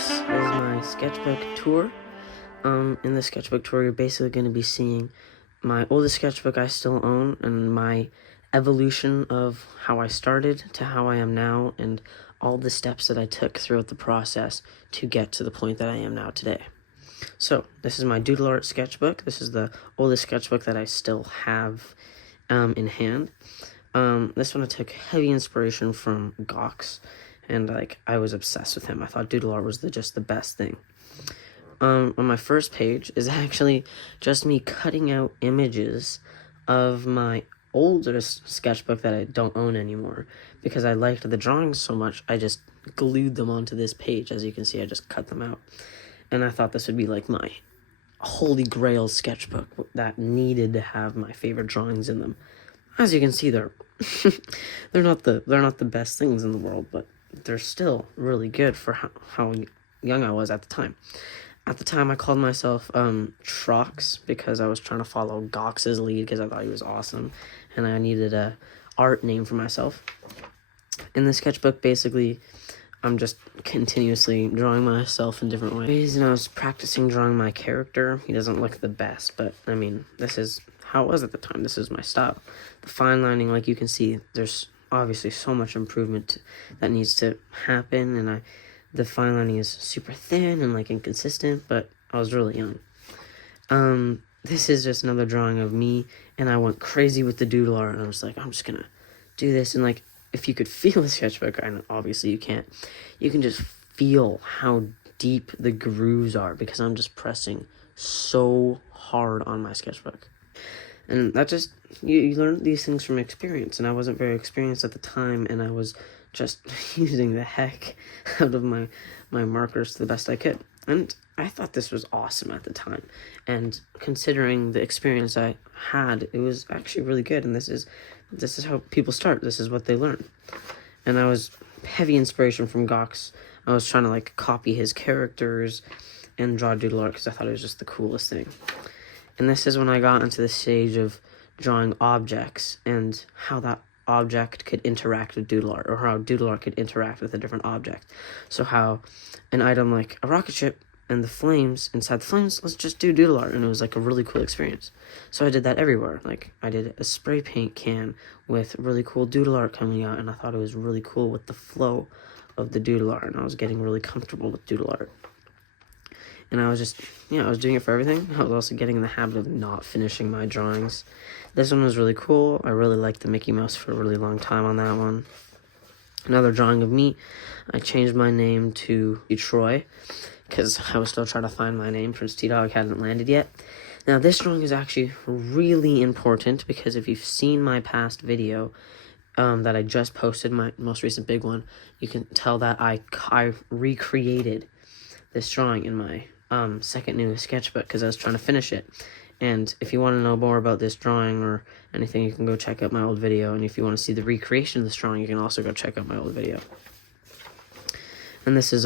this is my sketchbook tour. In the sketchbook tour, you're basically going to be seeing my oldest sketchbook I still own and my evolution of how I started to how I am now and all the steps that I took throughout the process to get to the point that I am now today. So, this is my doodle art sketchbook. This is the oldest sketchbook that I still have in hand. This one I took heavy inspiration from Gox, and I was obsessed with him. I thought doodle art was just the best thing. On my first page is actually just me cutting out images of my oldest sketchbook that I don't own anymore. Because I liked the drawings so much, I just glued them onto this page. As you can see, I just cut them out. And I thought this would be like my holy grail sketchbook that needed to have my favorite drawings in them. As you can see, they're not the best things in the world, but they're still really good for how young I was at the time. At the time, I called myself Trox because I was trying to follow Gox's lead because I thought he was awesome, and I needed a art name for myself. In the sketchbook, basically, I'm just continuously drawing myself in different ways, and I was practicing drawing my character. He doesn't look the best, but, I mean, this is how it was at the time. This is my style. The fine lining, like you can see, there's obviously so much improvement that needs to happen, and the fine lining is super thin and, inconsistent, but I was really young. This is just another drawing of me, and I went crazy with the doodle art, and I was like, I'm just gonna do this, and, if you could feel the sketchbook, and obviously you can't, you can just feel how deep the grooves are, because I'm just pressing so hard on my sketchbook. And that just, you learn these things from experience, and I wasn't very experienced at the time, and I was just using the heck out of my markers to the best I could. And I thought this was awesome at the time. And considering the experience I had, it was actually really good. And this is how people start. This is what they learn. And I was heavy inspiration from Gox. I was trying to copy his characters and draw doodle art because I thought it was just the coolest thing. And this is when I got into the stage of drawing objects and how that object could interact with doodle art, or how doodle art could interact with a different object. So how an item like a rocket ship and the flames, inside the flames, let's just do doodle art, and it was a really cool experience. So I did that everywhere. I did a spray paint can with really cool doodle art coming out, and I thought it was really cool with the flow of the doodle art, and I was getting really comfortable with doodle art. And I was just, I was doing it for everything. I was also getting in the habit of not finishing my drawings. This one was really cool. I really liked the Mickey Mouse for a really long time on that one. Another drawing of me, I changed my name to Troy, because I was still trying to find my name. Prince T-Dog hadn't landed yet. Now, this drawing is actually really important, because if you've seen my past video that I just posted, my most recent big one, you can tell that I recreated this drawing in my second new sketchbook because I was trying to finish it. And if you want to know more about this drawing or anything, you can go check out my old video. And if you want to see the recreation of this drawing, you can also go check out my old video. And this is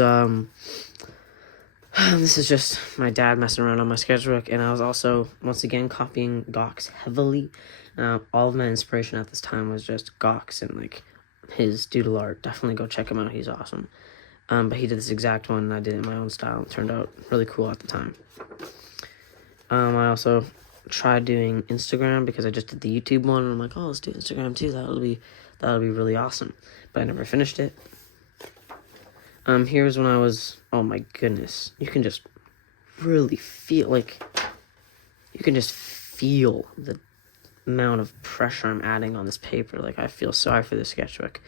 just my dad messing around on my sketchbook, and I was also once again copying Gox heavily. All of my inspiration at this time was just Gox and his doodle art. Definitely go check him out; he's awesome. But he did this exact one, and I did it in my own style. It turned out really cool at the time. I also tried doing Instagram because I just did the YouTube one, and I'm like, oh, let's do Instagram too. That'll be really awesome. But I never finished it. Here's when I was, oh my goodness, you can just really feel, you can just feel the amount of pressure I'm adding on this paper. I feel sorry for this sketchbook.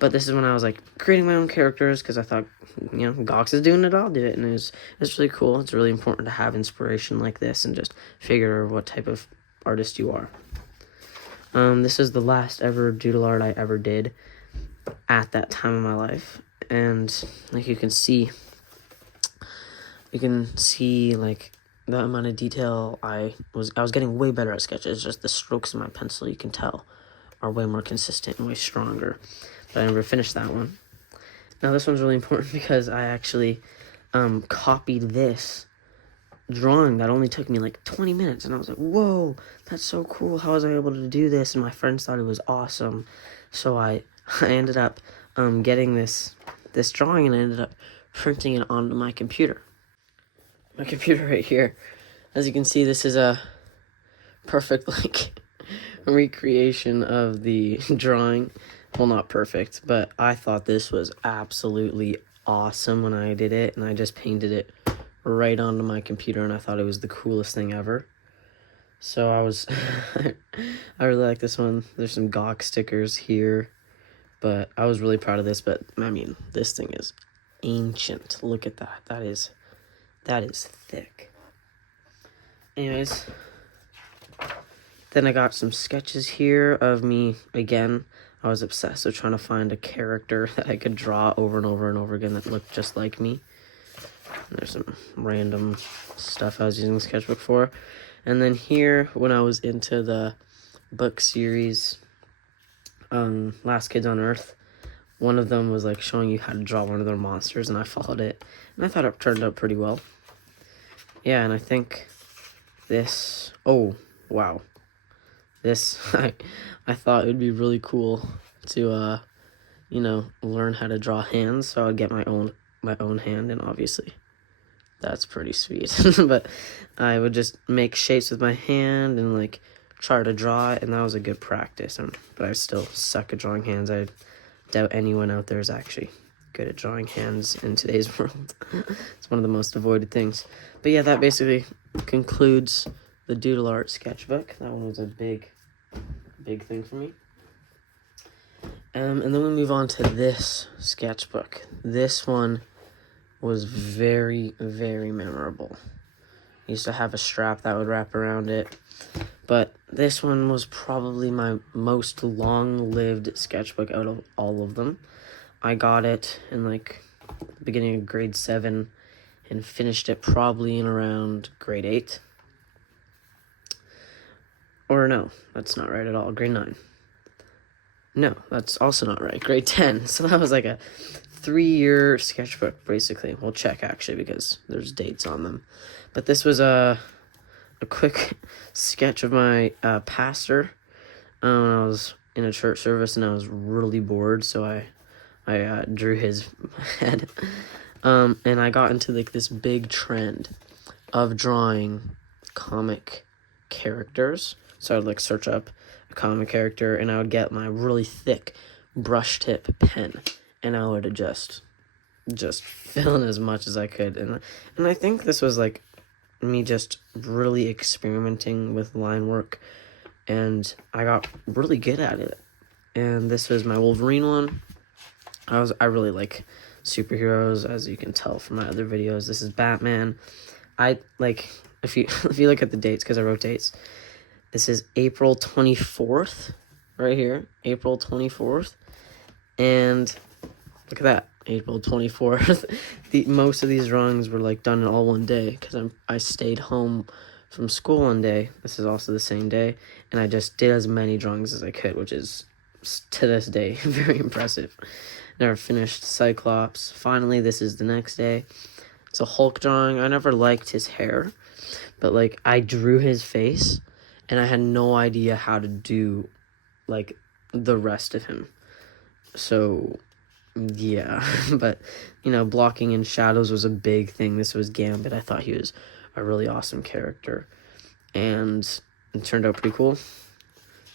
But this is when I was, creating my own characters, because I thought, Gox is doing it, I'll do it, and it's really cool. It's really important to have inspiration like this and just figure what type of artist you are. This is the last ever doodle art I ever did at that time of my life, and, you can see, the amount of detail I was getting way better at sketches. It's just the strokes of my pencil, you can tell, are way more consistent and way stronger. But I never finished that one. Now this one's really important because I actually copied this drawing that only took me 20 minutes, and I was like, whoa, that's so cool. How was I able to do this? And my friends thought it was awesome. So I ended up getting this drawing, and I ended up printing it onto my computer. My computer right here. As you can see, this is a perfect, like, recreation of the drawing. Well, not perfect, but I thought this was absolutely awesome when I did it, and I just painted it right onto my computer, and I thought it was the coolest thing ever. So I was, I really like this one. There's some gawk stickers here, but I was really proud of this. But I mean, this thing is ancient. Look at that. That is thick. Anyways, then I got some sketches here of me again. I was obsessed with trying to find a character that I could draw over and over and over again that looked just like me. And there's some random stuff I was using the sketchbook for. And then here, when I was into the book series, Last Kids on Earth, one of them was like showing you how to draw one of their monsters, and I followed it, and I thought it turned out pretty well. Yeah, and I think this, oh, wow. This, I thought it would be really cool to, you know, learn how to draw hands, so I would get my own hand, and obviously that's pretty sweet. But I would just make shapes with my hand and like try to draw it, and that was a good practice. But I still suck at drawing hands. I doubt anyone out there is actually good at drawing hands in today's world. It's one of the most avoided things. But yeah, that basically concludes the doodle art sketchbook. That one was a big thing for me. And then we move on to this sketchbook. This one was very, very memorable. I used to have a strap that would wrap around it, but this one was probably my most long-lived sketchbook out of all of them. I got it in like the beginning of grade 7 and finished it probably in around grade 8. Or no, that's not right at all. Grade 9. No, that's also not right. Grade 10. So that was like a 3-year sketchbook, basically. We'll check, actually, because there's dates on them. But this was a quick sketch of my pastor when I was in a church service, and I was really bored, so I drew his head. And I got into like this big trend of drawing comic characters. So I would like search up a comic character, and I would get my really thick brush tip pen, and I would just fill in as much as I could. And I think this was like me just really experimenting with line work, and I got really good at it. And this was my Wolverine one. I really like superheroes, as you can tell from my other videos. This is Batman. I like, if you look at the dates, because I wrote dates, this is April 24th, right here, April 24th, and look at that, April 24th. Most of these drawings were like done in all one day, because I stayed home from school one day. This is also the same day, and I just did as many drawings as I could, which is, to this day, very impressive. Never finished Cyclops. Finally, this is the next day. It's a Hulk drawing. I never liked his hair, but like I drew his face, and I had no idea how to do like the rest of him. So yeah, but you know, blocking in shadows was a big thing. This was Gambit. I thought he was a really awesome character, and it turned out pretty cool.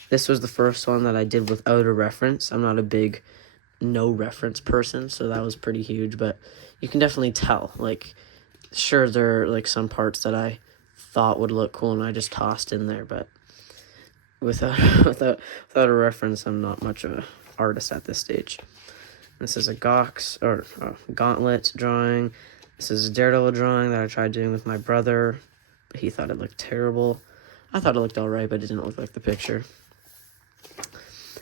This was the first one that I did without a reference. I'm not a big no reference person, so that was pretty huge, but you can definitely tell, like, sure, there are like some parts that I thought would look cool and I just tossed in there, but without a reference, I'm not much of an artist at this stage. This is a Gauntlet drawing. This is a Daredevil drawing that I tried doing with my brother, but he thought it looked terrible. I thought it looked alright, but it didn't look like the picture.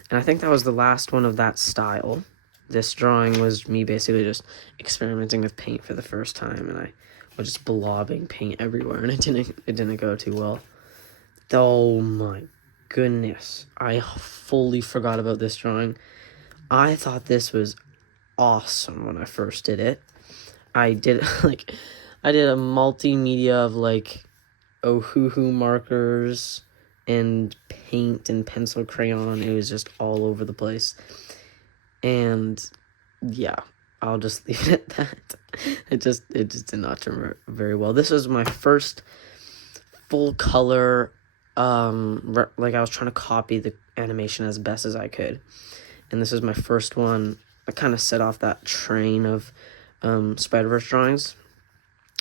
And I think that was the last one of that style. This drawing was me basically just experimenting with paint for the first time, and I was just blobbing paint everywhere, and it didn't go too well. Oh my goodness, I fully forgot about this drawing. I thought this was awesome when I first did it. I did a multimedia of like Ohuhu markers and paint and pencil crayon. It was just all over the place. And yeah, I'll just leave it at that. It just did not turn very well. This was my first full color, like I was trying to copy the animation as best as I could. And this is my first one. I kind of set off that train of Spider-Verse drawings.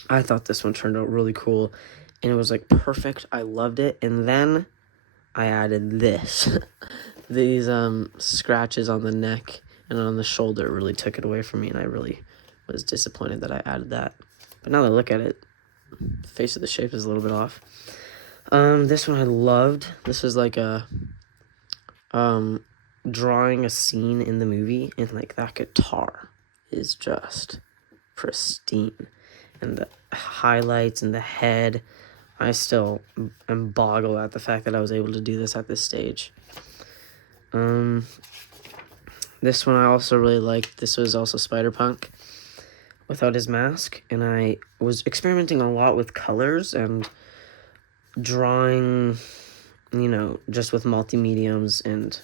I thought this one turned out really cool, and it was like perfect. I loved it. And then I added this. These scratches on the neck and on the shoulder really took it away from me, and I really was disappointed that I added that. But now that I look at it, the face of the shape is a little bit off. This one I loved. This was like a drawing a scene in the movie, and like that guitar is just pristine, and the highlights and the head. I still am boggled at the fact that I was able to do this at this stage. This one I also really liked. This was also Spider-Punk without his mask, and I was experimenting a lot with colors and drawing, you know, just with multi-mediums and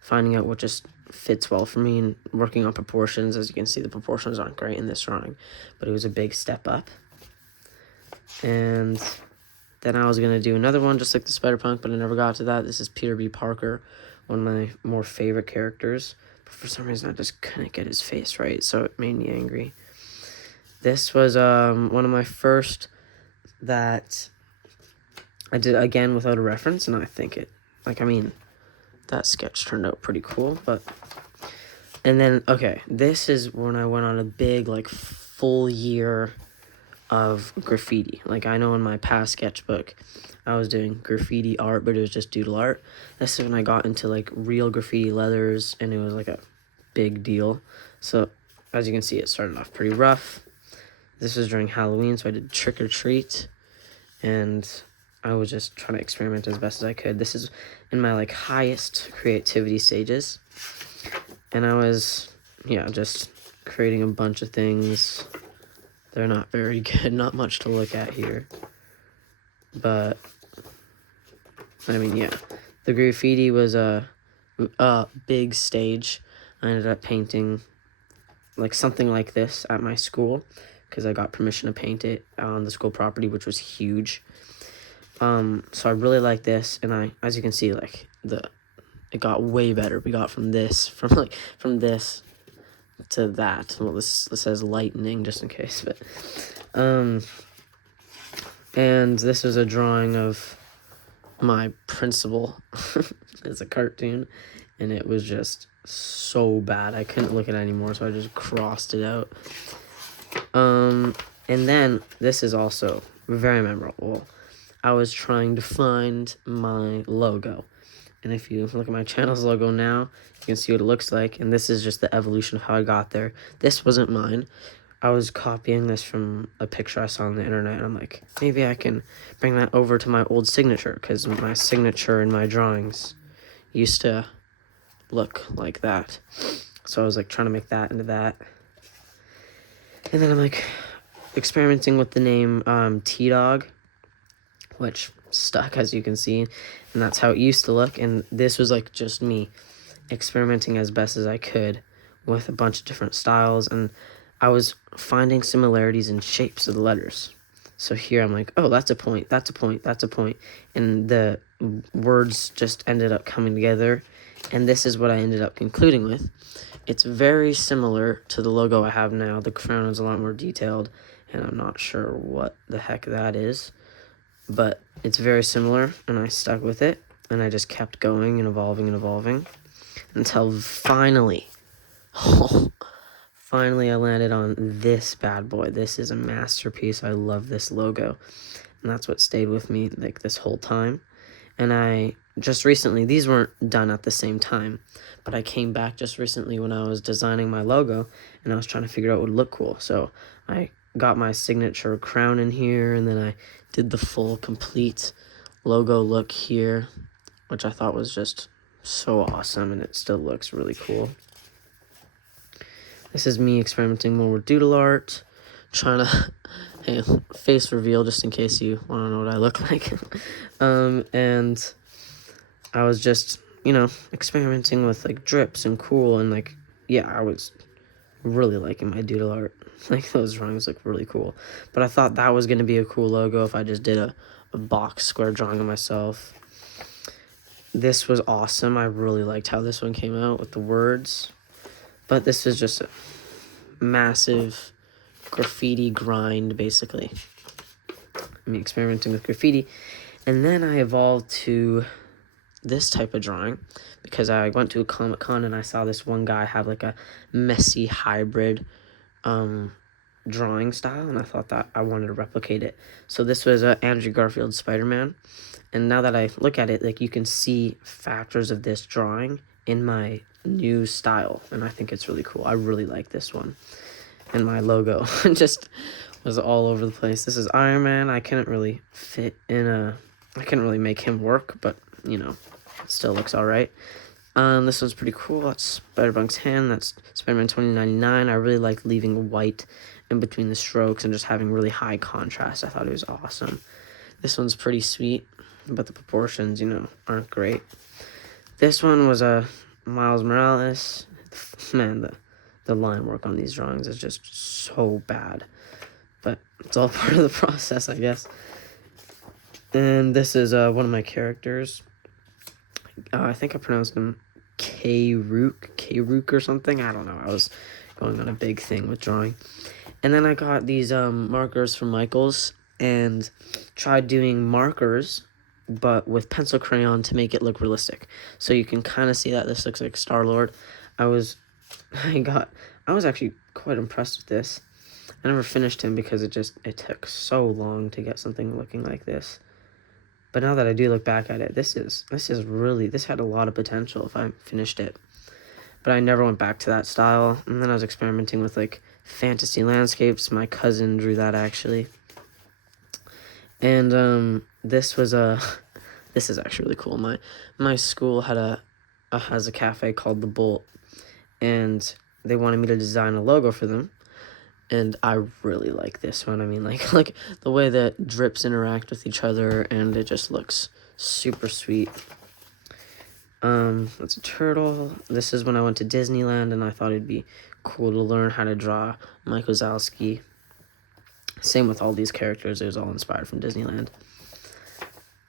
finding out what just fits well for me and working on proportions. As you can see, the proportions aren't great in this drawing, but it was a big step up. And then I was going to do another one just like the Spider-Punk, but I never got to that. This is Peter B. Parker, one of my more favorite characters. But for some reason, I just couldn't get his face right, so it made me angry. This was one of my first that I did, again, without a reference, and I think it, like, I mean, that sketch turned out pretty cool, but, and then, okay, this is when I went on a big, like, full year of graffiti. Like, I know in my past sketchbook, I was doing graffiti art, but it was just doodle art. This is when I got into, like, real graffiti letters, and it was, like, a big deal. So, as you can see, it started off pretty rough. This was during Halloween, so I did Trick or Treat, and I was just trying to experiment as best as I could. This is in my, like, highest creativity stages, and I was, yeah, just creating a bunch of things. They're not very good, not much to look at here, but, I mean, yeah, the graffiti was a big stage. I ended up painting, like, something like this at my school, because I got permission to paint it on the school property, which was huge. So I really like this, and as you can see, like, it got way better. We got from this to that. Well, this says lightning, just in case, but, and this was a drawing of my principal. It's a cartoon, and it was just so bad. I couldn't look at it anymore, so I just crossed it out. And then, this is also very memorable. I was trying to find my logo. And if you look at my channel's logo now, you can see what it looks like. And this is just the evolution of how I got there. This wasn't mine. I was copying this from a picture I saw on the internet. And I'm like, maybe I can bring that over to my old signature. Because my signature in my drawings used to look like that. So I was like trying to make that into that. And then I'm like experimenting with the name T-Dog, which stuck, as you can see, and that's how it used to look. And this was like just me experimenting as best as I could with a bunch of different styles, and I was finding similarities in shapes of the letters. So here I'm like, oh, that's a point, that's a point, that's a point, and the words just ended up coming together, and this is what I ended up concluding with. It's very similar to the logo I have now. The crown is a lot more detailed, and I'm not sure what the heck that is, but it's very similar, and I stuck with it, and I just kept going and evolving until finally, finally I landed on this bad boy. This is a masterpiece. I love this logo, and that's what stayed with me like this whole time. And I just recently, these weren't done at the same time, but I came back just recently when I was designing my logo, and I was trying to figure out what would look cool. So I got my signature crown in here, and then I did the full complete logo look here, which I thought was just so awesome, and it still looks really cool. This is me experimenting more with doodle art, trying to, hey, face reveal just in case you want to know what I look like. And I was just, you know, experimenting with like drips and cool, and like, yeah, I was really liking my doodle art. Like, those drawings look really cool. But I thought that was going to be a cool logo if I just did a box square drawing of myself. This was awesome. I really liked how this one came out with the words. But this is just a massive graffiti grind, basically. Me experimenting with graffiti. And then I evolved to this type of drawing because I went to a Comic-Con and I saw this one guy have like a messy hybrid drawing style, and I thought that I wanted to replicate it. So this was Andrew Garfield's Spider-Man, and now that I look at it, like, you can see factors of this drawing in my new style, and I think it's really cool. I really like this one. And my logo just was all over the place. This is Iron Man. I couldn't really I couldn't really make him work, but, you know, it still looks alright. This one's pretty cool. That's Spider-Punk's hand. That's Spider-Man 2099. I really like leaving white in between the strokes and just having really high contrast. I thought it was awesome. This one's pretty sweet, but the proportions, you know, aren't great. This one was Miles Morales. Man, the line work on these drawings is just so bad. But it's all part of the process, I guess. And this is one of my characters. I think I pronounced him K-Rook or something. I don't know. I was going on a big thing with drawing. And then I got these markers from Michaels and tried doing markers, but with pencil crayon to make it look realistic. So you can kind of see that this looks like Star-Lord. I was actually quite impressed with this. I never finished him because it took so long to get something looking like this. But now that I do look back at it, this had a lot of potential if I finished it. But I never went back to that style. And then I was experimenting with, like, fantasy landscapes. My cousin drew that, actually. And this is actually really cool. My school has a cafe called The Bolt, and they wanted me to design a logo for them. And I really like this one. I mean, like the way that drips interact with each other, and it just looks super sweet. That's a turtle. This is when I went to Disneyland, and I thought it'd be cool to learn how to draw Mike Wazowski. Same with all these characters. It was all inspired from Disneyland.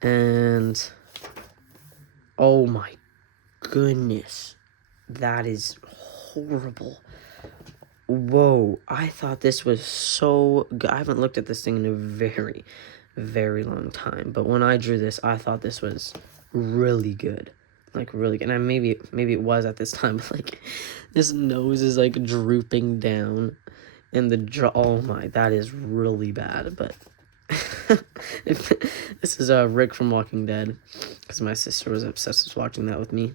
And oh my goodness, that is horrible. Whoa, I thought this was so good. I haven't looked at this thing in a very, very long time. But when I drew this, I thought this was really good. Like, really good. And maybe it was at this time, but, like, this nose is, like, drooping down. And oh my, that is really bad. But this is Rick from Walking Dead, because my sister was obsessed with watching that with me.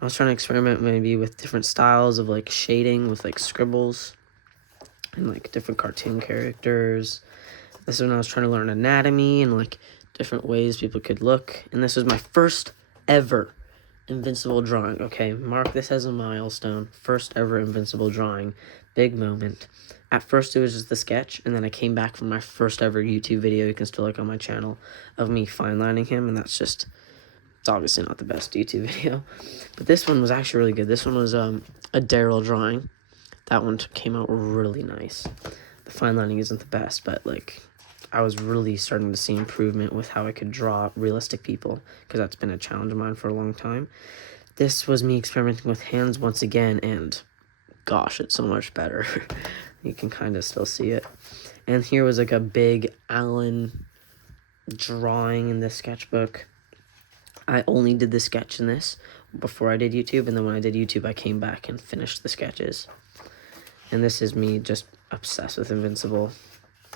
I was trying to experiment maybe with different styles of, like, shading with, like, scribbles and, like, different cartoon characters. This is when I was trying to learn anatomy and, like, different ways people could look. And this was my first ever Invincible drawing. Okay, mark this as a milestone. First ever Invincible drawing. Big moment. At first it was just the sketch, and then I came back from my first ever YouTube video, you can still look on my channel, of me fine lining him, and that's just, it's obviously not the best YouTube video. But this one was actually really good. This one was a Daryl drawing. That one came out really nice. The fine lining isn't the best, but, like, I was really starting to see improvement with how I could draw realistic people, because that's been a challenge of mine for a long time. This was me experimenting with hands once again, and gosh, it's so much better. You can kind of still see it. And here was, like, a big Alan drawing in this sketchbook. I only did the sketch in this before I did YouTube, and then when I did YouTube, I came back and finished the sketches. And this is me just obsessed with Invincible.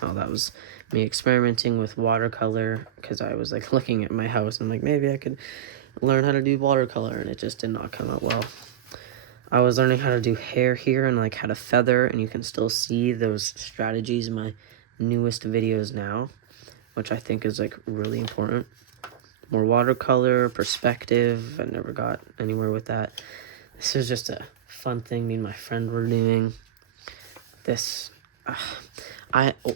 Oh, that was me experimenting with watercolor, because I was, like, looking at my house, and, like, maybe I could learn how to do watercolor, and it just did not come out well. I was learning how to do hair here and, like, how to feather, and you can still see those strategies in my newest videos now, which I think is, like, really important. More watercolor, perspective. I never got anywhere with that. This was just a fun thing me and my friend were doing. This,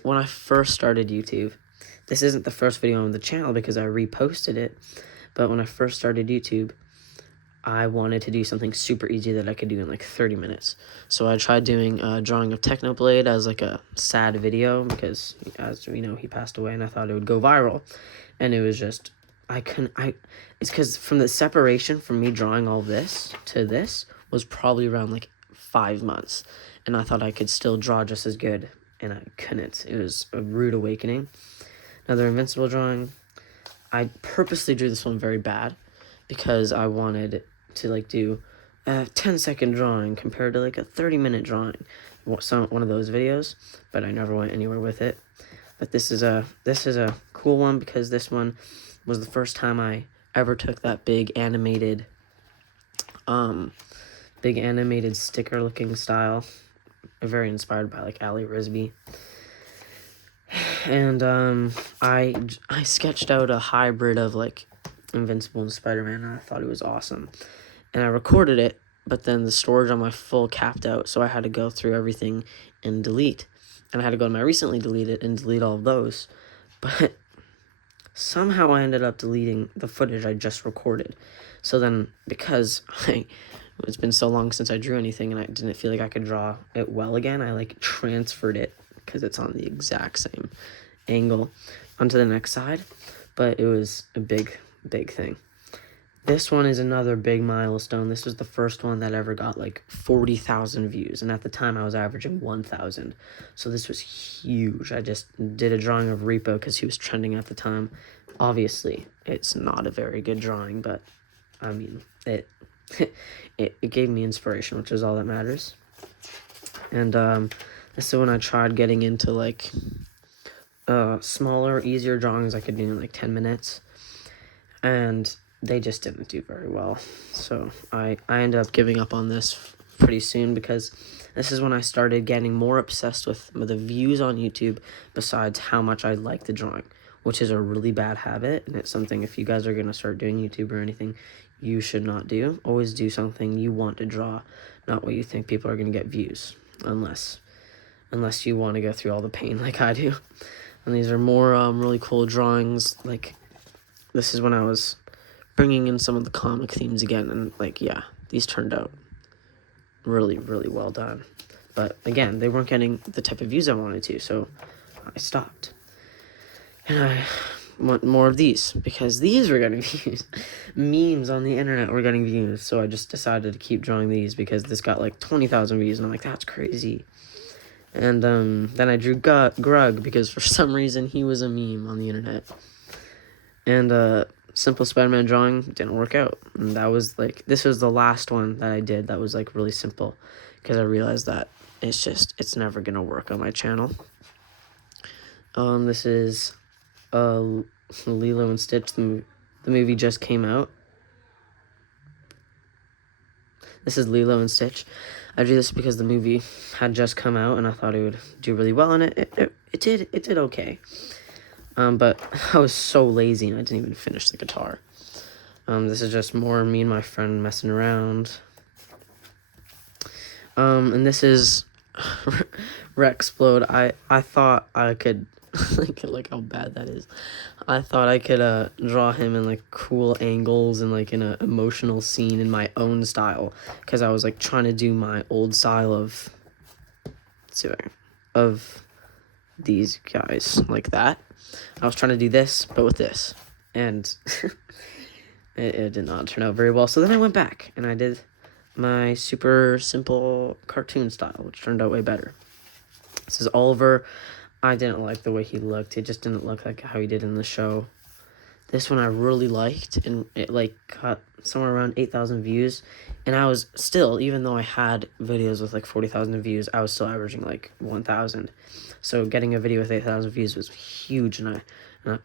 when I first started YouTube, this isn't the first video on the channel because I reposted it, but when I first started YouTube, I wanted to do something super easy that I could do in like 30 minutes. So I tried doing a drawing of Technoblade as like a sad video because, as we know, he passed away, and I thought it would go viral. And it was just, it's because from the separation from me drawing all this to this was probably around like 5 months. And I thought I could still draw just as good, and I couldn't. It was a rude awakening. Another Invincible drawing. I purposely drew this one very bad because I wanted to like do a 10-second drawing compared to like a 30-minute drawing, one of those videos, but I never went anywhere with it. But this is a cool one because this one was the first time I ever took that big animated sticker looking style, very inspired by like Ali Risby. And I sketched out a hybrid of like Invincible and Spider-Man, and I thought it was awesome. And I recorded it, but then the storage on my phone capped out, so I had to go through everything and delete. And I had to go to my recently deleted and delete all of those. But somehow I ended up deleting the footage I just recorded. So then, because it's been so long since I drew anything and I didn't feel like I could draw it well again, I like transferred it, because it's on the exact same angle, onto the next side. But it was a big thing. This one is another big milestone. This was the first one that ever got like 40,000 views, and at the time I was averaging 1,000, so this was huge. I just did a drawing of Repo because he was trending at the time. Obviously it's not a very good drawing, but I mean it it gave me inspiration, which is all that matters. And this is when I tried getting into like smaller, easier drawings I could do in like 10 minutes, and they just didn't do very well. So I ended up giving up on this pretty soon, because this is when I started getting more obsessed with the views on YouTube besides how much I like the drawing, which is a really bad habit, and it's something, if you guys are going to start doing YouTube or anything, you should not do. Always do something you want to draw, not what you think people are going to get views, unless you want to go through all the pain like I do. And these are more really cool drawings. Like, this is when I was bringing in some of the comic themes again, and like, yeah, these turned out really well done. But again, they weren't getting the type of views I wanted to, so I stopped. And I want more of these, because these were getting views. Memes on the internet were getting views, so I just decided to keep drawing these, because this got like 20,000 views, and I'm like, that's crazy. And then I drew Grug, because for some reason he was a meme on the internet. And simple Spider-Man drawing didn't work out. And that was like, this was the last one that I did that was like really simple, because I realized that it's never gonna work on my channel. This is Lilo and Stitch. The movie just came out. This is Lilo and Stitch. I drew this because the movie had just come out, and I thought it would do really well, and it did okay. But I was so lazy, and I didn't even finish the guitar. This is just more me and my friend messing around. And this is Rexplode. I thought I could, like how bad that is. I thought I could draw him in like cool angles and like in an emotional scene in my own style, because I was like trying to do my old style of these guys like that. I was trying to do this, but with this, and it did not turn out very well. So then I went back and I did my super simple cartoon style, which turned out way better. This is Oliver. I didn't like the way he looked. It just didn't look like how he did in the show. This one I really liked, and it like got somewhere around 8,000 views. And I was still, even though I had videos with like 40,000 views, I was still averaging like 1,000. So getting a video with 8,000 views was huge, and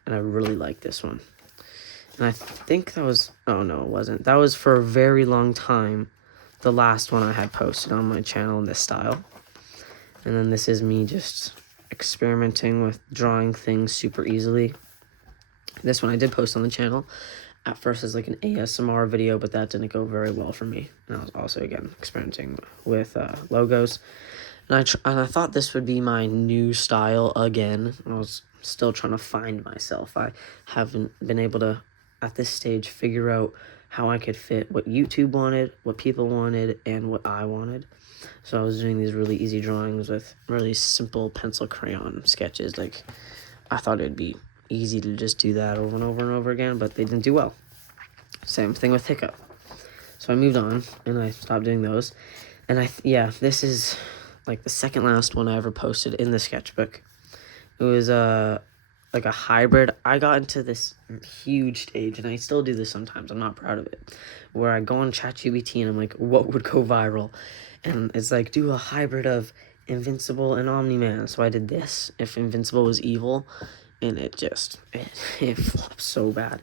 I really liked this one. And I think that was, oh no, it wasn't. That was for a very long time the last one I had posted on my channel in this style. And then this is me just experimenting with drawing things super easily. This one I did post on the channel at first as like an ASMR video, but that didn't go very well for me. And I was also, again, experimenting with logos. And I thought this would be my new style again. I was still trying to find myself. I haven't been able to, at this stage, figure out how I could fit what YouTube wanted, what people wanted, and what I wanted. So I was doing these really easy drawings with really simple pencil crayon sketches. Like, I thought it'd be easy to just do that over and over and over again, but they didn't do well. Same thing with Hiccup. So I moved on, and I stopped doing those. And this is like the second last one I ever posted in the sketchbook. It was like a hybrid. I got into this huge stage, and I still do this sometimes. I'm not proud of it. Where I go on ChatGPT and I'm like, what would go viral? And it's like, do a hybrid of Invincible and Omni-Man. So I did this, if Invincible was evil, and it flopped so bad.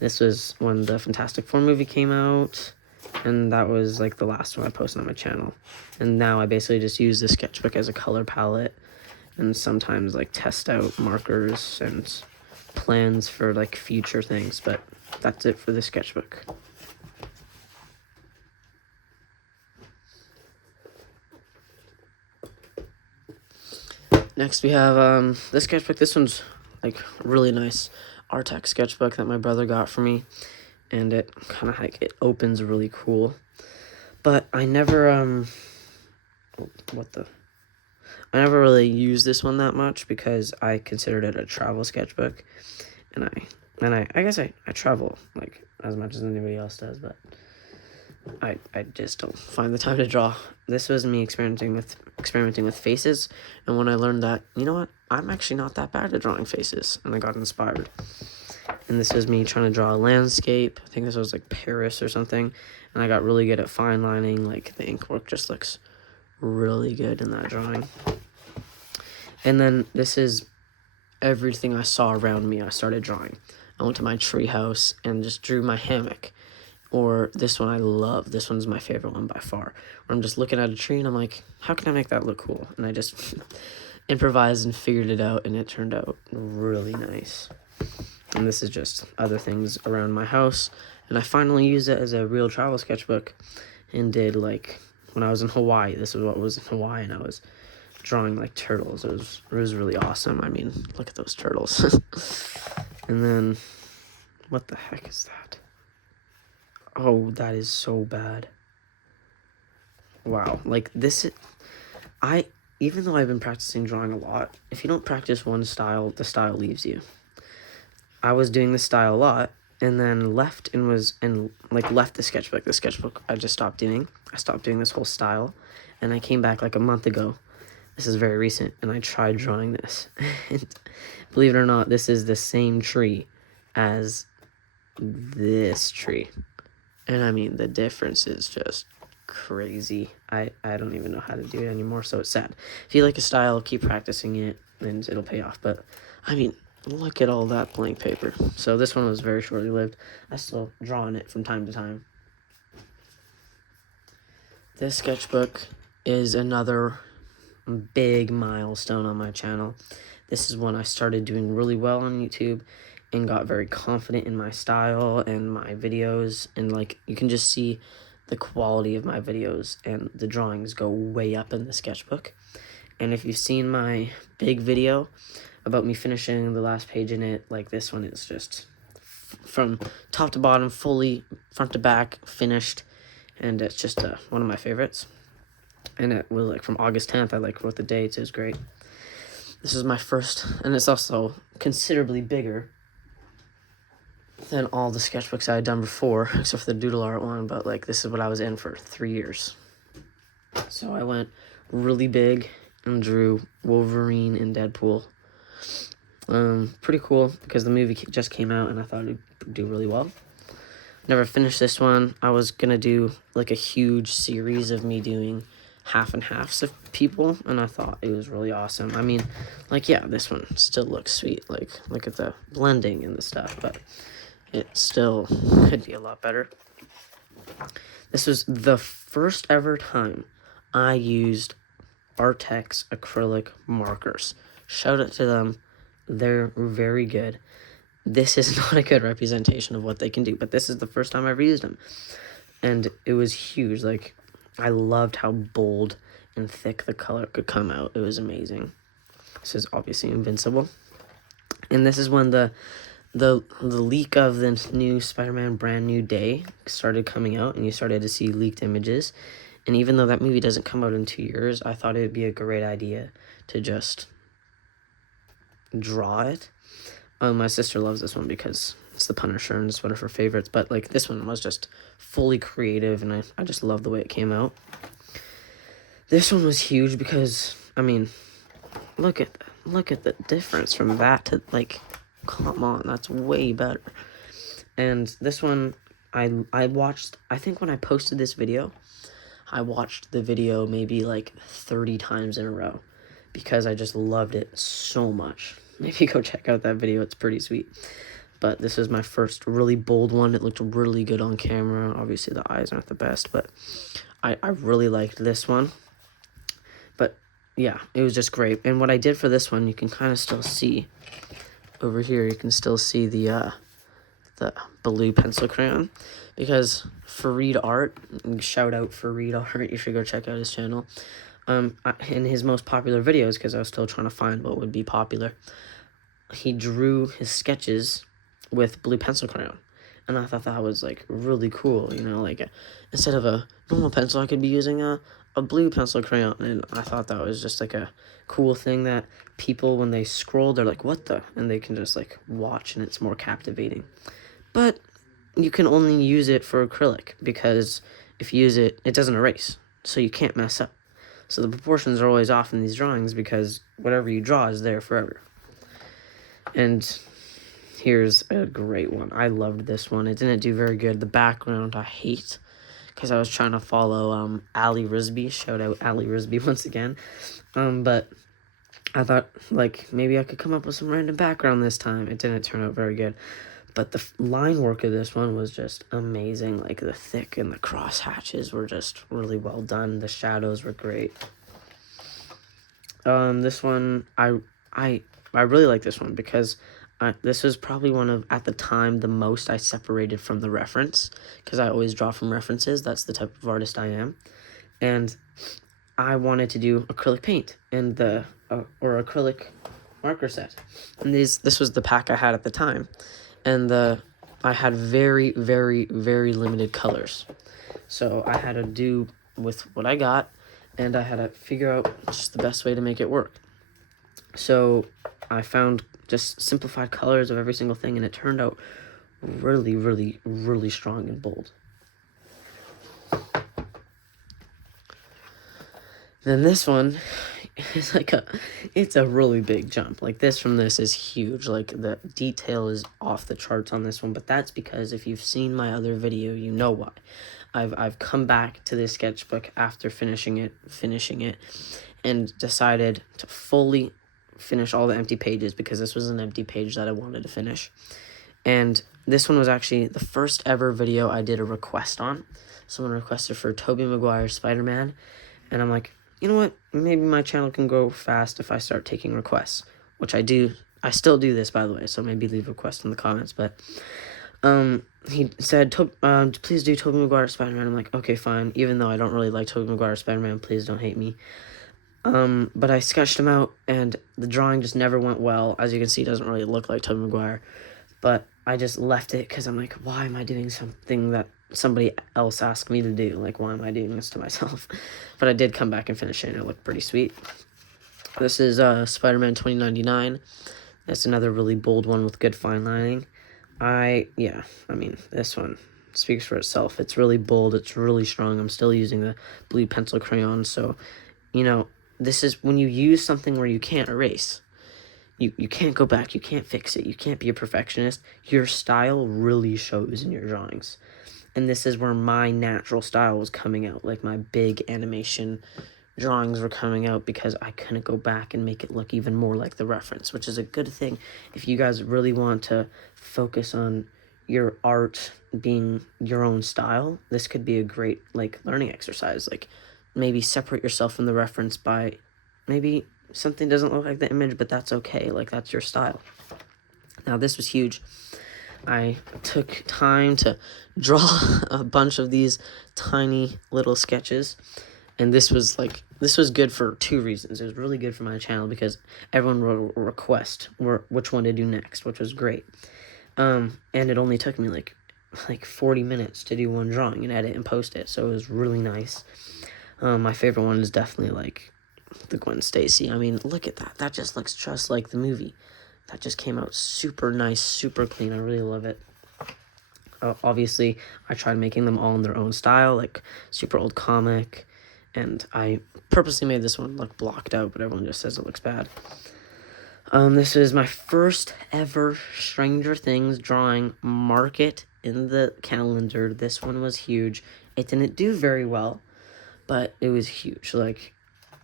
This was when the Fantastic Four movie came out, and that was like the last one I posted on my channel. And now I basically just use the sketchbook as a color palette, and sometimes like test out markers and plans for like future things, but that's it for the sketchbook. Next we have this sketchbook. This one's like really nice Artex sketchbook that my brother got for me, and it kind of like, it opens really cool. But I never I never really used this one that much because I considered it a travel sketchbook, and I guess I travel like as much as anybody else does, but I just don't find the time to draw. This was me experimenting with faces, and when I learned that, you know what, I'm actually not that bad at drawing faces, and I got inspired. And this was me trying to draw a landscape. I think this was like Paris or something, and I got really good at fine lining. Like, the ink work just looks really good in that drawing. And then this is everything I saw around me I started drawing. I went to my tree house and just drew my hammock. Or this one I love. This one's my favorite one by far. Where I'm just looking at a tree and I'm like, how can I make that look cool? And I just improvised and figured it out, and it turned out really nice. And this is just other things around my house. And I finally used it as a real travel sketchbook, and did like, when I was in Hawaii, this is what was in Hawaii, and I was drawing like turtles. It was really awesome. I mean, look at those turtles. And then, what the heck is that? Oh, that is so bad. Wow, like this, even though I've been practicing drawing a lot, if you don't practice one style, the style leaves you. I was doing this style a lot, and then left the sketchbook. The sketchbook I just stopped doing. I stopped doing this whole style, and I came back like a month ago. This is very recent, and I tried drawing this. And believe it or not, this is the same tree as this tree. And I mean, the difference is just crazy. I don't even know how to do it anymore, so it's sad. If you like a style, keep practicing it, and it'll pay off. But, I mean, look at all that blank paper. So this one was very shortly lived. I still draw on it from time to time. This sketchbook is another big milestone on my channel. This is when I started doing really well on YouTube and got very confident in my style and my videos, and like, you can just see the quality of my videos, and the drawings go way up in the sketchbook. And if you've seen my big video about me finishing the last page in it, like, this one is just from top to bottom, fully front to back finished, and it's just one of my favorites. And it was like from August 10th. I like wrote the dates. It was great. This is my first, and it's also considerably bigger than all the sketchbooks I had done before, except for the doodle art one. But like, this is what I was in for 3 years. So I went really big and drew Wolverine and Deadpool. Pretty cool, because the movie just came out, and I thought it'd do really well. Never finished this one. I was gonna do like a huge series of me doing half and halves of people, and I thought it was really awesome. I mean, like, yeah, this one still looks sweet. Like, look at the blending and the stuff, but it still could be a lot better. This was the first ever time I used Artex acrylic markers. Shout out to them. They're very good. This is not a good representation of what they can do, but this is the first time I ever used them. And it was huge. Like, I loved how bold and thick the color could come out. It was amazing. This is obviously Invincible. And this is when the the leak of the new Spider-Man Brand New Day started coming out, and you started to see leaked images. And even though that movie doesn't come out in 2 years, I thought it would be a great idea to just draw it. My sister loves this one because it's the Punisher and it's one of her favorites. But like this one was just fully creative, and I just love the way it came out. This one was huge because, I mean, look at the difference from that to, like, come on, that's way better. And this one, I watched, I think when I posted this video, I watched the video maybe like 30 times in a row because I just loved it so much. Maybe go check out that video, it's pretty sweet. But this is my first really bold one. It looked really good on camera. Obviously the eyes aren't the best, but I really liked this one. But yeah, it was just great. And what I did for this one, you can kind of still see over here, you can still see the blue pencil crayon, because Fareed Art, shout out Fareed Art, you should go check out his channel. In his most popular videos, because I was still trying to find what would be popular, he drew his sketches with blue pencil crayon. And I thought that was, like, really cool, you know, like, instead of a normal pencil, I could be using a blue pencil crayon. And I thought that was just, like, a cool thing that people, when they scroll, they're like, what the? And they can just, like, watch, and it's more captivating. But you can only use it for acrylic, because if you use it, it doesn't erase, so you can't mess up. So the proportions are always off in these drawings, because whatever you draw is there forever. And here's a great one. I loved this one. It didn't do very good. The background I hate, because I was trying to follow Ali Risby. Shout out Ali Risby once again. But I thought, like, maybe I could come up with some random background this time. It didn't turn out very good. But the line work of this one was just amazing. Like, the thick and the cross hatches were just really well done. The shadows were great. This one, I really like this one, because this was probably one of, at the time, the most I separated from the reference, because I always draw from references. That's the type of artist I am. And I wanted to do acrylic paint and or acrylic marker set. And this was the pack I had at the time. And I had very, very, very limited colors. So I had to do with what I got, and I had to figure out just the best way to make it work. So I found just simplified colors of every single thing, and it turned out really, really, really strong and bold. Then this one is it's a really big jump. Like, this from this is huge. Like, the detail is off the charts on this one, but that's because if you've seen my other video, you know why. I've come back to this sketchbook after finishing it, and decided to fully finish all the empty pages, because this was an empty page that I wanted to finish. And this one was actually the first ever video I did a request on. Someone requested for Tobey Maguire's Spider-Man, and I'm like, you know what, maybe my channel can go fast if I start taking requests, which I do. I still do this, by the way, so maybe leave requests in the comments. But he said, please do Tobey Maguire's Spider-Man. I'm like, okay, fine, even though I don't really like Tobey Maguire's Spider-Man, please don't hate me. But I sketched him out, and the drawing just never went well. As you can see, it doesn't really look like Tobey Maguire, but I just left it, because I'm like, why am I doing something that somebody else asked me to do? Like, why am I doing this to myself? But I did come back and finish it, and it looked pretty sweet. This is Spider-Man 2099. That's another really bold one with good fine lining. I mean, this one speaks for itself. It's really bold, it's really strong. I'm still using the blue pencil crayon, so, you know, this is when you use something where you can't erase. You can't go back, you can't fix it, you can't be a perfectionist. Your style really shows in your drawings. And this is where my natural style was coming out. Like, my big animation drawings were coming out, because I couldn't go back and make it look even more like the reference, which is a good thing. If you guys really want to focus on your art being your own style, this could be a great, like, learning exercise. Like, maybe separate yourself from the reference by, maybe something doesn't look like the image, but that's okay. Like, that's your style. Now, this was huge. I took time to draw a bunch of these tiny little sketches, and this was good for two reasons. It was really good for my channel, because everyone wrote a request which one to do next, which was great. And it only took me like 40 minutes to do one drawing and edit and post it, so it was really nice. My favorite one is definitely like the Gwen Stacy. I mean, look at that. That just looks just like the movie. That just came out super nice, super clean. I really love it. Obviously, I tried making them all in their own style, like super old comic, and I purposely made this one look blocked out, but everyone just says it looks bad. This is my first ever Stranger Things drawing. Mark it in the calendar. This one was huge. It didn't do very well, but it was huge. Like,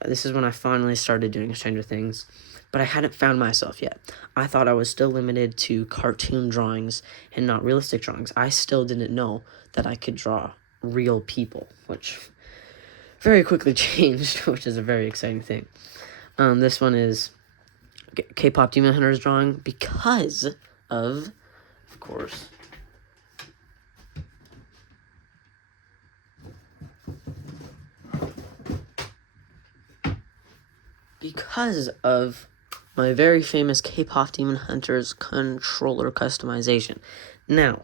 this is when I finally started doing Stranger Things, but I hadn't found myself yet. I thought I was still limited to cartoon drawings and not realistic drawings. I still didn't know that I could draw real people, which very quickly changed, which is a very exciting thing. This one is K-pop Demon Hunters drawing because of course, my very famous K-pop Demon Hunters controller customization. Now,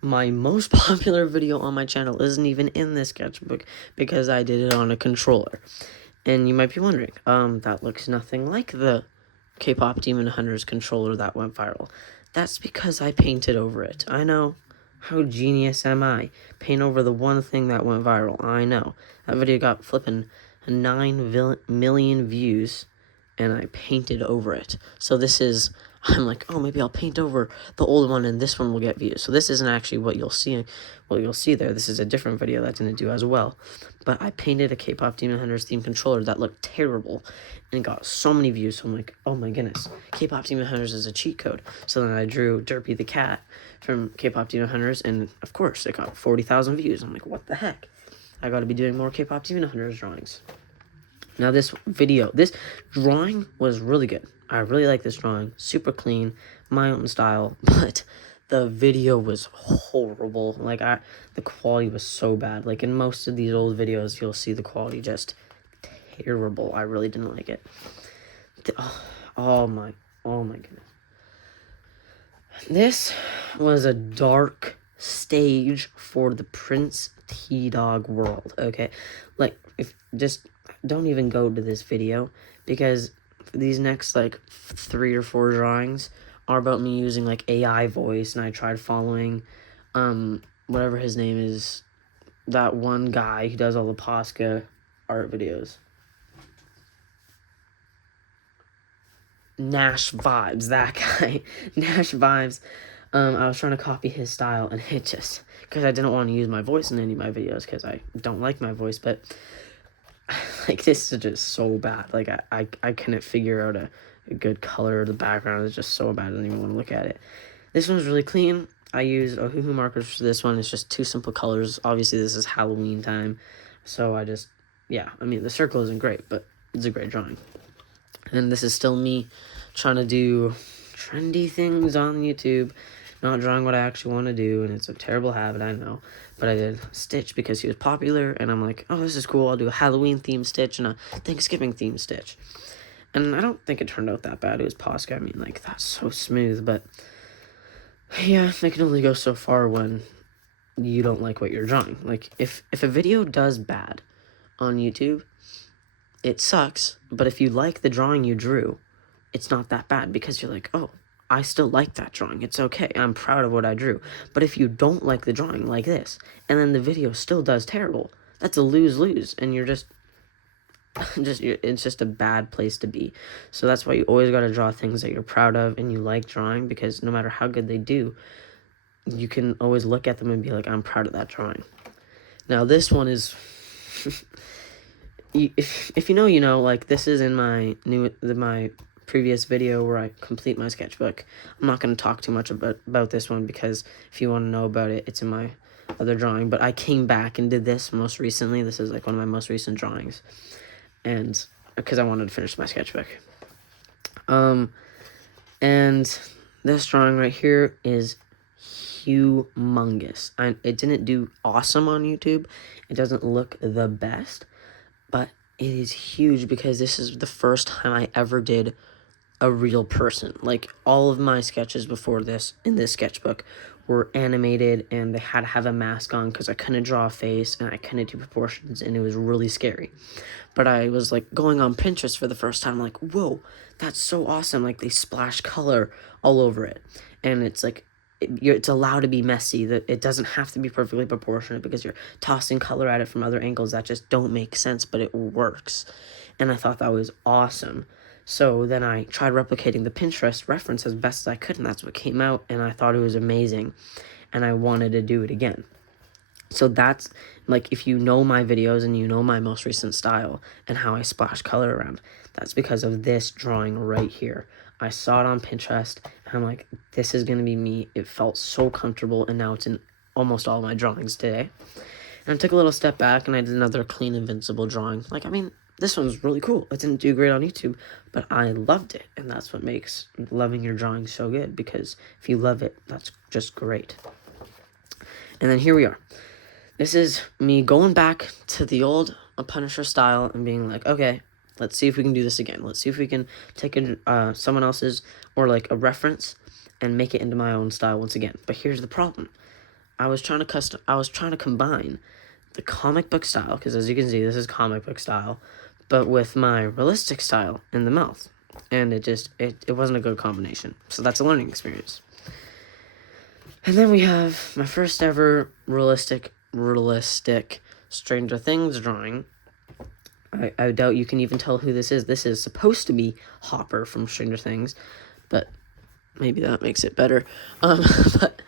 my most popular video on my channel isn't even in this sketchbook because I did it on a controller. And you might be wondering, that looks nothing like the K-pop Demon Hunters controller that went viral. That's because I painted over it. I know. How genius am I? Paint over the one thing that went viral. I know. That video got flipping 9 million views, and I painted over it. So this is, I'm like, oh, maybe I'll paint over the old one and this one will get views. So this isn't actually what you'll see there. This is a different video that didn't do as well. But I painted a K-pop Demon Hunters theme controller that looked terrible and got so many views. So I'm like, oh my goodness, K-pop Demon Hunters is a cheat code. So then I drew Derpy the cat from K-pop Demon Hunters, and of course it got 40,000 views. I'm like, what the heck? I gotta be doing more K-pop Demon Hunters drawings. Now this drawing was really good. I really like this drawing. Super clean, my own style, but the video was horrible. Like, the quality was so bad. Like, in most of these old videos, you'll see the quality just terrible. I really didn't like it. Oh my goodness. This was a dark stage for the Prince T-Dog world, okay? Like, just don't even go to this video, because these next, like, 3 or 4 drawings are about me using, like, AI voice, and I tried following, whatever his name is, that one guy who does all the Posca art videos. Nash Vibes, that guy. Nash Vibes. I was trying to copy his style, and it just, because I didn't want to use my voice in any of my videos, because I don't like my voice, but, like, this is just so bad. Like, I couldn't figure out a good color. The background is just so bad, I didn't even want to look at it. This one's really clean. I used Ohuhu markers for this one. It's just 2 simple colors. Obviously, this is Halloween time, so I just, yeah, I mean, the circle isn't great, but it's a great drawing. And this is still me trying to do trendy things on YouTube, not drawing what I actually want to do, and it's a terrible habit, I know. But I did Stitch because he was popular, and I'm like, oh, this is cool. I'll do a Halloween-themed Stitch and a Thanksgiving-themed Stitch. And I don't think it turned out that bad. It was Posca. I mean, like, that's so smooth, but yeah, they can only go so far when you don't like what you're drawing. Like, if a video does bad on YouTube, it sucks, but if you like the drawing you drew, it's not that bad, because you're like, oh, I still like that drawing. It's okay. I'm proud of what I drew. But if you don't like the drawing like this, and then the video still does terrible, that's a lose-lose, and you're just it's just a bad place to be. So that's why you always got to draw things that you're proud of and you like drawing, because no matter how good they do, you can always look at them and be like, I'm proud of that drawing. Now, this one is... If you know, you know. Like, this is in my previous video where I complete my sketchbook. I'm not going to talk too much about this one, because if you want to know about it, it's in my other drawing. But I came back and did this most recently. This is, like, one of my most recent drawings, and because I wanted to finish my sketchbook. And this drawing right here is humongous. It didn't do awesome on YouTube. It doesn't look the best, but it is huge, because this is the first time I ever did a real person. Like, all of my sketches before this, in this sketchbook, were animated, and they had to have a mask on because I couldn't draw a face, and I couldn't do proportions, and it was really scary. But I was, like, going on Pinterest for the first time, like, whoa, that's so awesome. Like, they splash color all over it. And it's, like, it's allowed to be messy. That it doesn't have to be perfectly proportionate because you're tossing color at it from other angles that just don't make sense, but it works. And I thought that was awesome. So then I tried replicating the Pinterest reference as best as I could, and that's what came out, and I thought it was amazing, and I wanted to do it again. So that's, like, if you know my videos and you know my most recent style and how I splash color around, that's because of this drawing right here. I saw it on Pinterest, and I'm like, this is going to be me. It felt so comfortable, and now it's in almost all my drawings today. And I took a little step back, and I did another clean, invincible drawing. Like, I mean, this one's really cool. It didn't do great on YouTube, but I loved it, and that's what makes loving your drawing so good, because if you love it, that's just great. And then here we are. This is me going back to the old Punisher style and being like, okay, let's see if we can do this again. Let's see if we can take someone else's, or like a reference, and make it into my own style once again. But here's the problem. I was trying to combine the comic book style, because as you can see, this is comic book style, but with my realistic style in the mouth. And it wasn't a good combination. So that's a learning experience. And then we have my first ever realistic Stranger Things drawing. I doubt you can even tell who this is. This is supposed to be Hopper from Stranger Things, but maybe that makes it better. But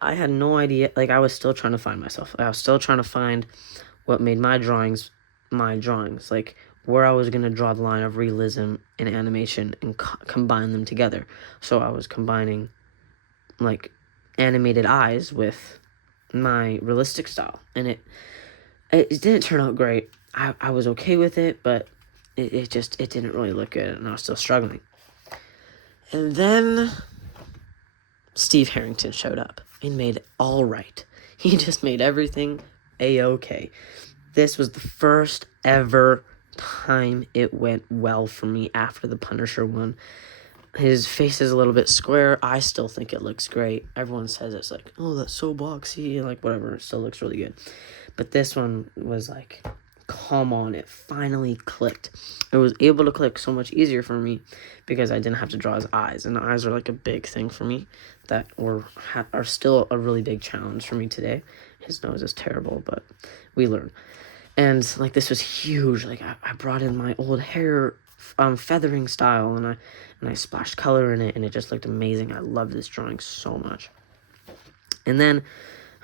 I had no idea. Like, I was still trying to find myself. I was still trying to find what made my drawings. Like, where I was going to draw the line of realism and animation and combine them together. So I was combining, like, animated eyes with my realistic style, and it didn't turn out great. I was okay with it, but it didn't really look good, and I was still struggling. And then Steve Harrington showed up and made it all right. He just made everything a-okay. This was the first ever time it went well for me after the Punisher one. His face is a little bit square. I still think it looks great. Everyone says it's like, oh, that's so boxy, like, whatever. It still looks really good. But this one was like, come on, it finally clicked. It was able to click so much easier for me because I didn't have to draw his eyes. And the eyes are like a big thing for me that are still a really big challenge for me today. His nose is terrible, but we learn. And, like, this was huge. Like, I brought in my old hair feathering style, and I splashed color in it, and it just looked amazing. I love this drawing so much. And then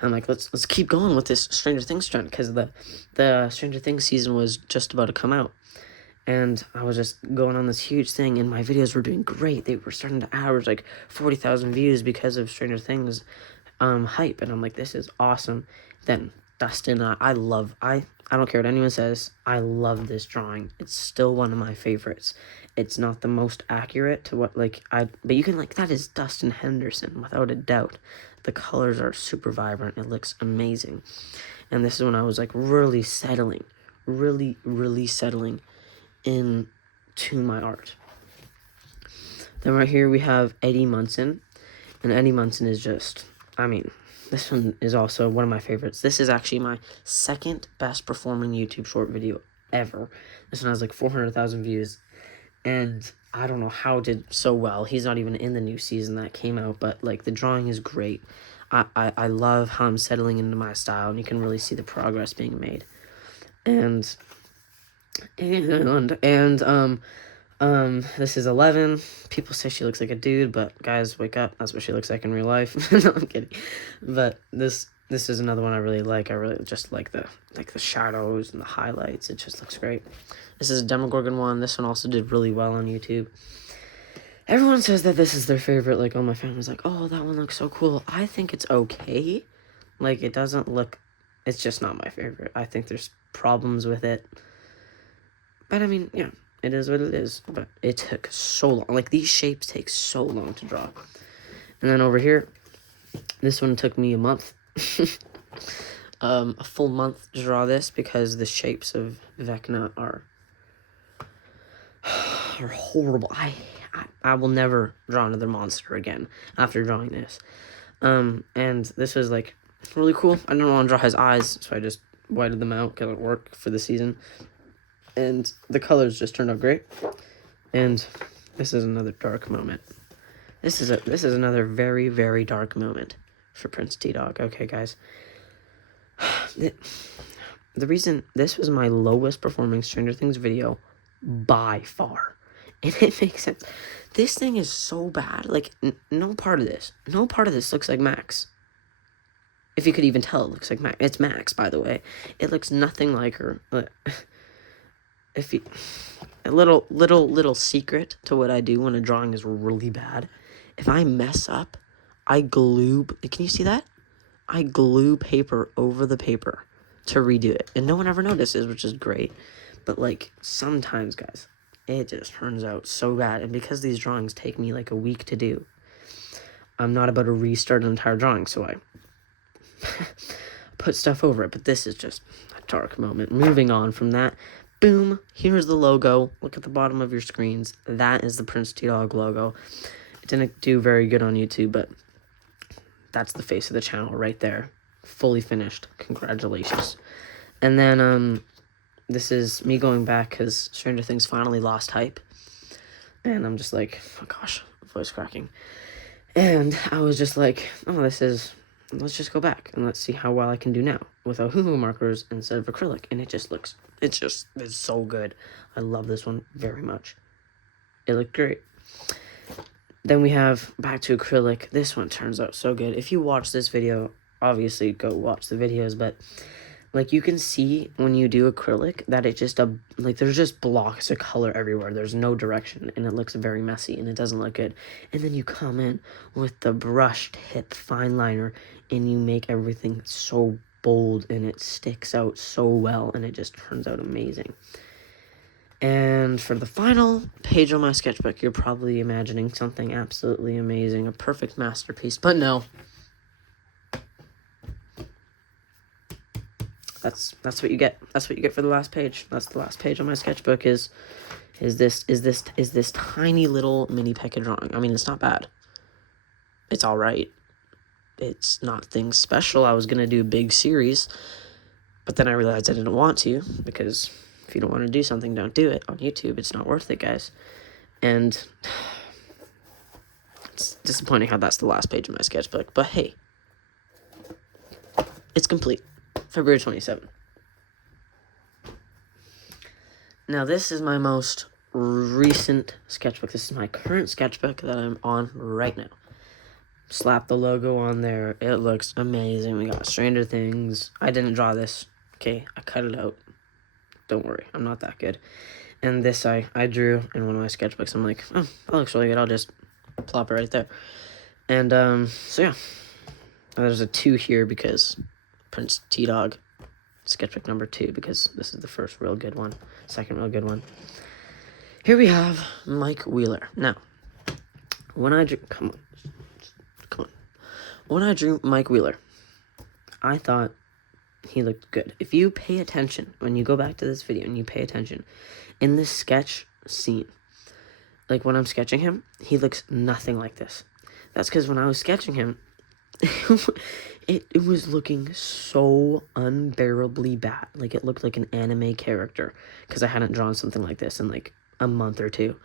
I'm like, let's keep going with this Stranger Things trend, because the Stranger Things season was just about to come out. And I was just going on this huge thing, and my videos were doing great. They were starting to average like 40,000 views because of Stranger Things hype, and I'm like, this is awesome. Then Dustin, I don't care what anyone says, I love this drawing. It's still one of my favorites. It's not the most accurate to what, like, but you can, like, that is Dustin Henderson, without a doubt. The colors are super vibrant. It looks amazing. And this is when I was, like, really settling into my art. Then right here we have Eddie Munson. And Eddie Munson is just, I mean, this one is also one of my favorites. This is actually my second best performing YouTube short video ever. This one has like 400,000 views. And I don't know how it did so well. He's not even in the new season that came out. But, like, the drawing is great. I love how I'm settling into my style. And you can really see the progress being made. And this is 11. People say she looks like a dude, but guys, wake up. That's what she looks like in real life. No, I'm kidding. But this is another one I really like. I really just like the shadows and the highlights. It just looks great. This is a Demogorgon one. This one also did really well on YouTube. Everyone says that this is their favorite. Like, all my family's like, oh, that one looks so cool. I think it's okay. Like, it doesn't look, it's just not my favorite. I think there's problems with it. But, I mean, yeah, it is what it is. But it took so long. Like, these shapes take so long to draw. And then over here, this one took me a month. A full month to draw this because the shapes of Vecna are horrible. I will never draw another monster again after drawing this. And this was like really cool. I didn't want to draw his eyes, so I just whited them out because it worked for the season. And the colors just turned out great. And this is another dark moment. This is another very, very dark moment for Prince T-Dog. Okay, guys. The reason this was my lowest performing Stranger Things video by far. And it makes sense. This thing is so bad. Like, no part of this looks like Max. If you could even tell, it looks like Max. It's Max, by the way. It looks nothing like her. A little secret to what I do when a drawing is really bad. If I mess up, I glue. Can you see that? I glue paper over the paper to redo it, and no one ever notices, which is great. But like sometimes, guys, it just turns out so bad, and because these drawings take me like a week to do, I'm not about to restart an entire drawing, so I put stuff over it. But this is just a dark moment. Moving on from that, boom, here's the logo. Look at the bottom of your screens. That is the Prince T-Dog logo. It didn't do very good on YouTube, but that's the face of the channel right there. Fully finished. Congratulations. And then this is me going back because Stranger Things finally lost hype. And I'm just like, oh gosh, voice cracking. And I was just like, let's just go back and let's see how well I can do now with Ohuhu markers instead of acrylic. And it's so good. I love this one very much. It looked great. Then we have back to acrylic. This one turns out so good. If you watch this video, obviously go watch the videos, but like you can see when you do acrylic that it just there's just blocks of color everywhere. There's no direction and it looks very messy and it doesn't look good. And then you come in with the brush tip fine liner and you make everything so bold and it sticks out so well and it just turns out amazing. And for the final page on my sketchbook, you're probably imagining something absolutely amazing, a perfect masterpiece, but no. That's what you get. That's what you get for the last page. That's the last page on my sketchbook is this tiny little mini Pekka drawing. I mean, it's not bad. It's all right. It's not things special. I was going to do a big series, but then I realized I didn't want to because if you don't want to do something, don't do it on YouTube. It's not worth it, guys. And it's disappointing how that's the last page of my sketchbook. But hey, it's complete. February 27th. Now, this is my most recent sketchbook. This is my current sketchbook that I'm on right now. Slap the logo on there. It looks amazing. We got Stranger Things. I didn't draw this. Okay, I cut it out. Don't worry, I'm not that good. And this I drew in one of my sketchbooks. I'm like, oh, that looks really good. I'll just plop it right there. And, so yeah. There's a 2 here because Prince T-Dog. Sketchbook number 2 because this is the first real good one. Second real good one. Here we have Mike Wheeler. Now, when I drew... Come on. When I drew Mike Wheeler, I thought he looked good. If you pay attention, when you go back to this video and you pay attention, in this sketch scene, like when I'm sketching him, he looks nothing like this. That's because when I was sketching him, it was looking so unbearably bad. Like it looked like an anime character because I hadn't drawn something like this in like a month or two.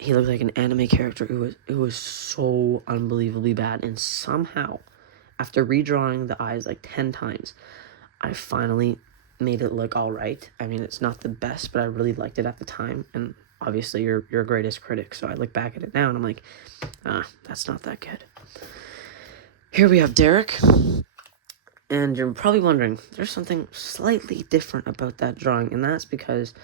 He looked like an anime character. It was so unbelievably bad. And somehow, after redrawing the eyes like 10 times, I finally made it look all right. I mean, it's not the best, but I really liked it at the time. And obviously, you're your greatest critic. So I look back at it now and I'm like, that's not that good. Here we have Derek. And you're probably wondering, there's something slightly different about that drawing. And that's because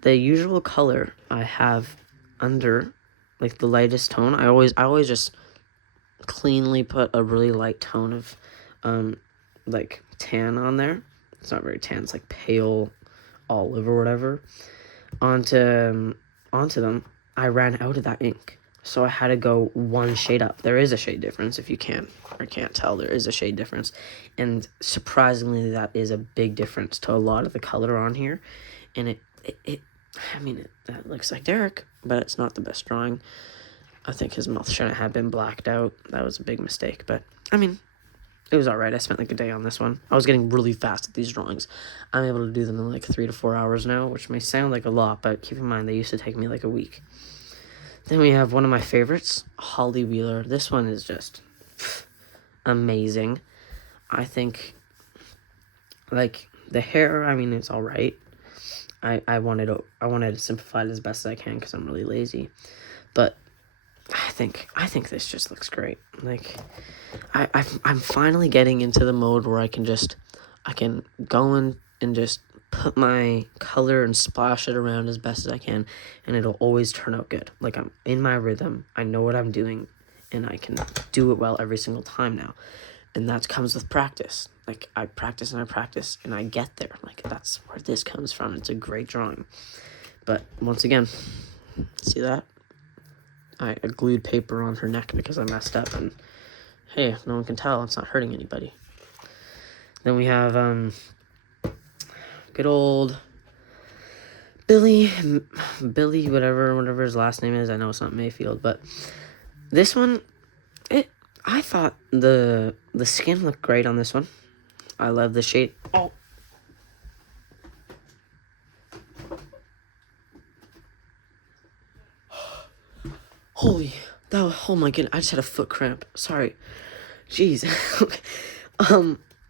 the usual color I have under, like the lightest tone, I always just cleanly put a really light tone of, like tan on there. It's not very tan, it's like pale olive or whatever. Onto them, I ran out of that ink. So I had to go one shade up. There is a shade difference, if you can't tell, there is a shade difference. And surprisingly, that is a big difference to a lot of the color on here. And that looks like Derek, but it's not the best drawing. I think his mouth shouldn't have been blacked out. That was a big mistake, but, I mean, it was alright. I spent, like, a day on this one. I was getting really fast at these drawings. I'm able to do them in, like, 3 to 4 hours now, which may sound like a lot, but keep in mind, they used to take me, like, a week. Then we have one of my favorites, Holly Wheeler. This one is just amazing. I think, like, the hair, I mean, it's alright. I wanted to simplify it as best as I can because I'm really lazy. But I think this just looks great. Like, I'm finally getting into the mode where I can go in and just put my color and splash it around as best as I can, and it'll always turn out good. Like, I'm in my rhythm, I know what I'm doing, and I can do it well every single time now. And that comes with practice. Like, I practice and I practice, and I get there. Like, that's where this comes from. It's a great drawing. But, once again, see that? I glued paper on her neck because I messed up, and hey, no one can tell. It's not hurting anybody. Then we have, good old Billy, whatever his last name is. I know it's not Mayfield, but this one, I thought the skin looked great on this one. I love the shade. Oh. Oh my goodness, I just had a foot cramp. Sorry. Jeez.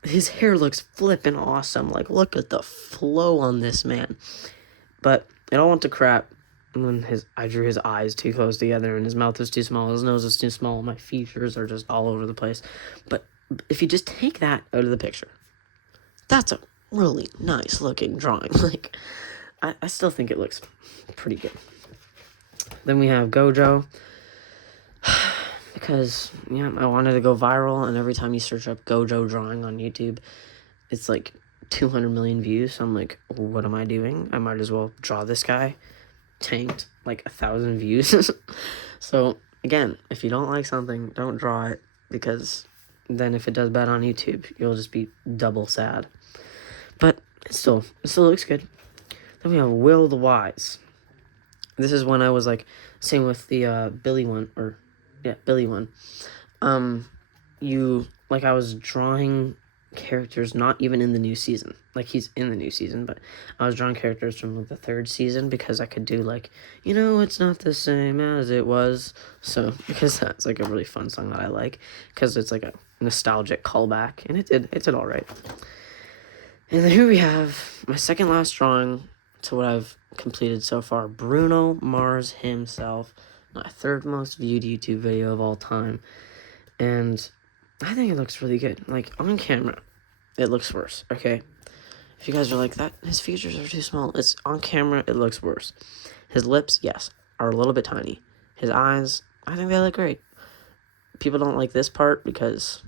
His hair looks flippin' awesome. Like, look at the flow on this man. But it all went to crap when I drew his eyes too close together, and his mouth was too small, his nose was too small, my features are just all over the place. But if you just take that out of the picture, that's a really nice looking drawing. Like, I still think it looks pretty good. Then we have Gojo. Because, yeah, I wanted to go viral, and every time you search up Gojo drawing on YouTube, it's like 200 million views. So I'm like, what am I doing? I might as well draw this guy. Tanked like 1,000 views. So, again, if you don't like something, don't draw it, because then if it does bad on YouTube, you'll just be double sad. But it still looks good. Then we have Will the Wise. This is when I was like, same with the Billy one. I was drawing characters not even in the new season. Like, he's in the new season, but I was drawing characters from the 3rd season because I could do, like, it's not the same as it was. So, because that's like a really fun song that I like, because it's like a nostalgic callback, and it did all right. And then here we have my second last drawing to what I've completed so far. Bruno Mars himself, my 3rd most viewed YouTube video of all time. And I think it looks really good. Like, on camera, it looks worse, okay? If you guys are like that, his features are too small. It's on camera, it looks worse. His lips, yes, are a little bit tiny. His eyes, I think they look great. People don't like this part because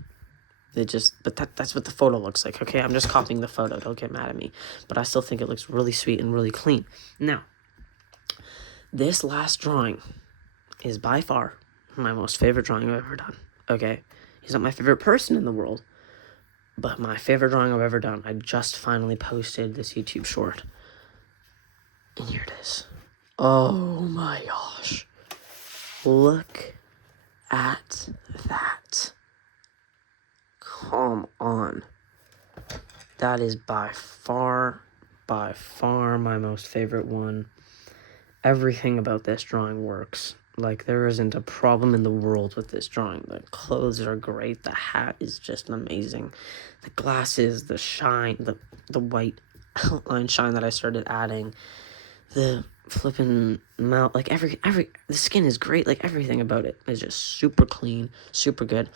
that's what the photo looks like, okay? I'm just copying the photo, don't get mad at me. But I still think it looks really sweet and really clean. Now, this last drawing is by far my most favorite drawing I've ever done, okay? He's not my favorite person in the world, but my favorite drawing I've ever done. I just finally posted this YouTube short, and here it is. Oh my gosh. Look at that. Come on. That is by far my most favorite one. Everything about this drawing works. Like, there isn't a problem in the world with this drawing. The clothes are great. The hat is just amazing. The glasses, the shine, the white outline shine that I started adding. The flipping mouth, like, the skin is great. Like, everything about it is just super clean, super good.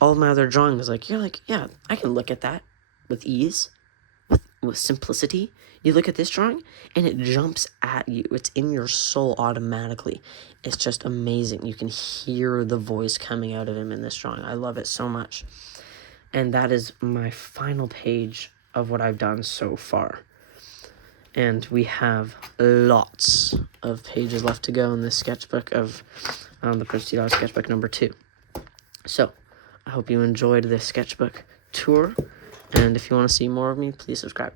All of my other drawings, like, you're like, yeah, I can look at that with ease, with simplicity. You look at this drawing, and it jumps at you. It's in your soul automatically. It's just amazing. You can hear the voice coming out of him in this drawing. I love it so much. And that is my final page of what I've done so far. And we have lots of pages left to go in this sketchbook of the Prince $2 sketchbook number 2. So, I hope you enjoyed this sketchbook tour. And if you want to see more of me, please subscribe.